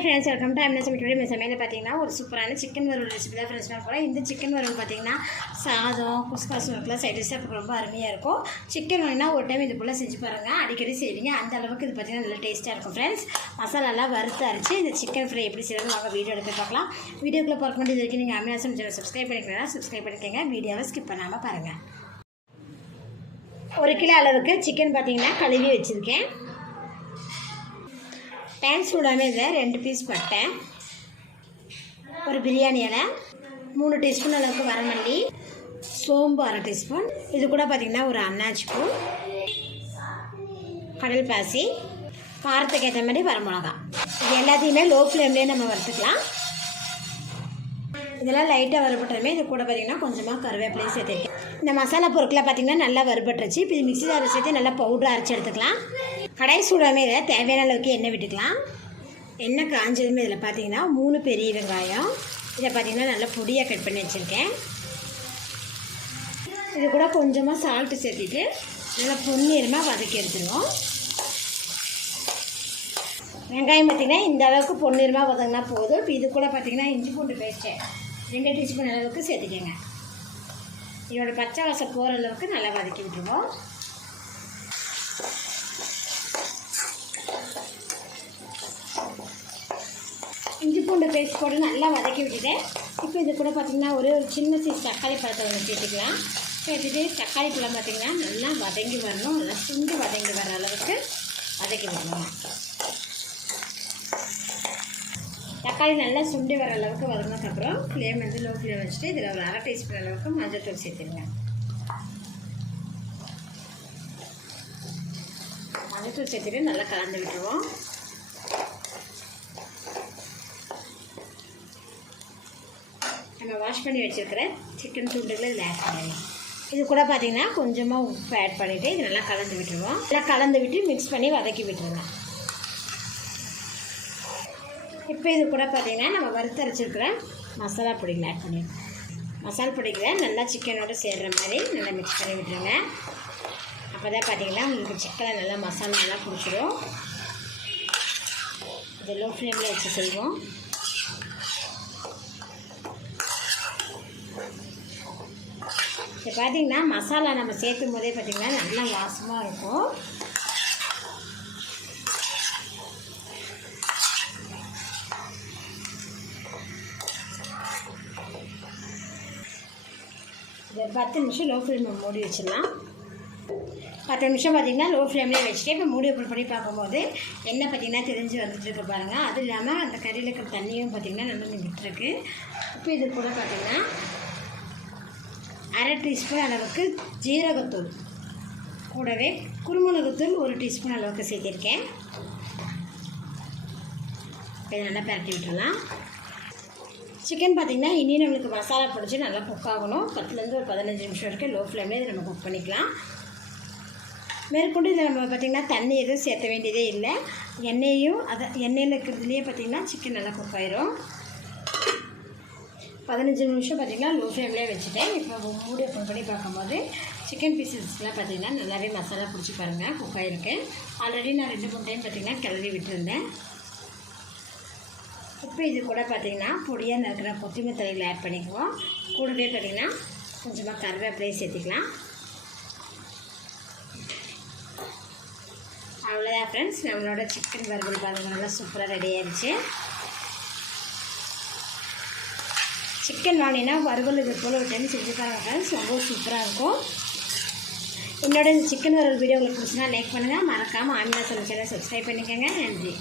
Hi friends, welcome to Amina சமையல். சமையல் பார்த்தீங்கன்னா ஒரு சூப்பரான சிக்கன் வறுவல் ரெசிபி தான் ஃப்ரெண்ட்ஸ் நான் போகிறேன். இந்த சிக்கன் வறுவல் பார்த்தீங்கன்னா சாதம் குஸ்காசுக்கெலாம் சைட் டிஷ்ஷாக ரொம்ப அருமையாக இருக்கும். சிக்கன் வாங்கினா ஒரு டைம் இது போல் செஞ்சு பாருங்கள், அடிக்கடி செய்வீங்க. அந்த அளவுக்கு இது பார்த்தீங்கன்னா நல்லா டேஸ்ட்டாக இருக்கும் ஃப்ரெண்ட்ஸ். மசாலாலாம் வறுத்து அரைச்சி இந்த சிக்கன் ஃப்ரை எப்படி செய்யறது வாங்க வீடியோ எடுத்து பார்க்கலாம். வீடியோக்குள்ளே பார்க்க வேண்டியது வரைக்கும் நீங்கள் ஆமினா சமையல் சப்ஸ்கிரைப் பண்ணிக்கலாம். சப்ஸ்கிரைப் பண்ணிக்கோங்க, வீடியோவை ஸ்கிப் பண்ணாமல் பாருங்கள். 1 கிலோ அளவுக்கு சிக்கன் பார்த்தீங்கன்னா கழுவி வச்சுருக்கேன். பேன் சூடாமல் இதில் 2 பீஸ் பட்டை, ஒரு பிரியாணி இலை, 3 டீஸ்பூன் அளவுக்கு வரமல்லி, சோம்பு 1/2 டீஸ்பூன், இது கூட பார்த்திங்கன்னா ஒரு அன்னாச்சி பூ, கடல் பாசி, காரத்துக்கு ஏற்ற மாதிரி வரமிளகா, இது எல்லாத்தையுமே லோ ஃப்ளேம்லேயே நம்ம வறுத்துக்கலாம். இதெல்லாம் லைட்டாக வறுபட்டதுமே இது கூட பார்த்திங்கன்னா கொஞ்சமாக கருவேப்பிலையும் சேர்த்துருக்கேன். இந்த மசாலா பொருட்களை பார்த்திங்கன்னா நல்லா வறுபட்டுருச்சு. இப்போ இது மிக்ஸி ஜாரில் சேர்த்து நல்லா பவுடர் அரைச்சி எடுத்துக்கலாம். கடாய் சூடாமே இதில் தேவையான அளவுக்கு எண்ணெய் விட்டுக்கலாம். எண்ணெய் காஞ்சதுமே இதில் பார்த்திங்கன்னா 3 பெரிய வெங்காயம், இதை பார்த்திங்கன்னா நல்லா பொடியாக கட் பண்ணி வச்சுருக்கேன். இது கூட கொஞ்சமாக சால்ட்டு சேர்த்துட்டு நல்லா பொன்னிறமாக வதக்கி எடுத்துருவோம். வெங்காயம் பார்த்திங்கன்னா இந்த அளவுக்கு பொன்னிறமாக வதங்கினா போதும். இப்போ இது கூட பார்த்திங்கன்னா இஞ்சி பூண்டு பேஸ்ட்டு 2 டீஸ்பூன் அளவுக்கு சேர்த்துக்கோங்க. இதோட பச்சை வாசம் போகிற அளவுக்கு நல்லா வதக்கி விட்டுருவோம். இஞ்சி பூண்டு பேஸ்ட் போட்டு நல்லா வதக்கி விட்டுட்டேன். இப்போ இது கூட பார்த்திங்கன்னா ஒரு சின்ன சைஸ் தக்காளி பழத்தை ஒன்று சேர்த்துக்கலாம். சேர்த்துட்டு தக்காளி பழம் பார்த்திங்கன்னா நல்லா வதங்கி வரணும், நல்லா சுண்டி வதங்கி வர அளவுக்கு வதக்கி விடணும். தக்காளி நல்லா சுண்டி வர அளவுக்கு வதங்கினதுக்கப்புறம் ஃப்ளேம் வந்து லோ ஃப்ளேம் வச்சுட்டு இதில் ஒரு 1/2 டீஸ்பூன் அளவுக்கு மஞ்சள் தூள் சேர்த்துருங்க. மஞ்சள் தூள் சேர்த்துட்டு நல்லா கலந்து விட்டுருவோம். நம்ம வாஷ் பண்ணி வச்சுருக்கிற சிக்கன் துண்டுகளை இதில் ஆட் பண்ணிடலாம். இது கூட பார்த்திங்கன்னா கொஞ்சமாக உப்பு ஆட் பண்ணிவிட்டு இது நல்லா கலந்து விட்டுருவோம். நல்லா கலந்து விட்டு மிக்ஸ் பண்ணி வதக்கி விட்டுருங்க. இப்போ இது கூட பார்த்திங்கன்னா நம்ம வறுத்தரைச்சிருக்கிற மசாலா பொடிகளை ஆட் பண்ணிடுவோம். மசாலா பொடிகளை நல்லா சிக்கனோடு சேர்கிற மாதிரி நல்லா மிக்ஸ் பண்ணி விட்டுருங்க. அப்போ தான் பார்த்திங்கன்னா உங்களுக்கு சிக்கனை நல்லா மசாலாலாம் பிடிச்சிடும். இது லோ ஃப்ளேமில் வச்சு செய்வோம். இப்போ பார்த்திங்கன்னா மசாலா நம்ம சேர்க்கும் போதே பார்த்திங்கன்னா நல்லா வாசமாக இருக்கும். இது 10 நிமிஷம் லோ ஃப்ளேமில் மூடி வச்சிடலாம். 10 நிமிஷம் பார்த்திங்கன்னா லோ ஃப்ளேம்லேயே வச்சுட்டு இப்போ மூடி ஓப்பன் பண்ணி பார்க்கும்போது எண்ணெய் பார்த்திங்கன்னா தெரிஞ்சு வந்துட்டுருக்கு பாருங்கள். அதுவும் இல்லாமல் அந்த கறியில் இருக்கிற தண்ணியும் பார்த்திங்கன்னா நல்லா விட்டுருக்கு. இப்போ இது கூட பார்த்திங்கன்னா 1/2 டீஸ்பூன் அளவுக்கு ஜீரகத்தூள், கூடவே குருமிளகுத்தூள் 1 டீஸ்பூன் அளவுக்கு சேர்த்திருக்கேன். இதை நல்லா பரட்டி விட்டுடலாம். சிக்கன் பார்த்திங்கன்னா இனி நம்மளுக்கு மசாலா பிடிச்சி நல்லா குக் ஆகணும். 10லேருந்து ஒரு 15 நிமிஷம் வரைக்கும் லோ ஃப்ளேம்லேயே இதை நம்ம குக் பண்ணிக்கலாம். மேற்கொண்டு இதை நம்ம பார்த்திங்கன்னா தண்ணி எதுவும் சேர்த்த வேண்டியதே இல்லை. எண்ணெயில் இருக்கிறதுலேயே பார்த்திங்கன்னா சிக்கன் நல்லா குக் ஆயிரும். 15 நிமிஷம் பார்த்திங்கன்னா லோ ஃப்ளேம்லேயே வச்சுட்டேன். இப்போ மூடி ஓப்பன் பண்ணி பார்க்கும்போது சிக்கன் பீசஸ்லாம் பார்த்திங்கன்னா நல்லாவே மசாலா பிடிச்சி பாருங்கள் குக் ஆகிருக்கு. ஆல்ரெடி நான் 2-3 டைம் பார்த்திங்கன்னா கிளறி விட்டுருந்தேன். இப்போ இது கூட பார்த்திங்கன்னா பொடியாக நறுக்கிற கொத்தமல்லி தழைகளை ஆட் பண்ணிக்குவோம். கூடவே பார்த்திங்கன்னா கொஞ்சமாக கருவேப்பிலையை சேர்த்துக்கலாம். அவ்வளோதான் ஃப்ரெண்ட்ஸ், நம்மளோட சிக்கன் வறுவல் பாருங்கள் நல்லா சூப்பராக ரெடி ஆகிடுச்சு. சிக்கன் வாங்கினா வறுவல் இது போல் ஒரு டைம் செஞ்சு பாருங்கள் ஃப்ரெண்ட்ஸ், ரொம்ப சூப்பராக இருக்கும். என்னோட இந்த சிக்கன் வறுவல் வீடியோ உங்களுக்கு பிடிச்சினா லைக் பண்ணுங்கள், மறக்காமல் ஆமினா சேனலை சப்ஸ்கிரைப் பண்ணிக்கோங்க. நன்றி.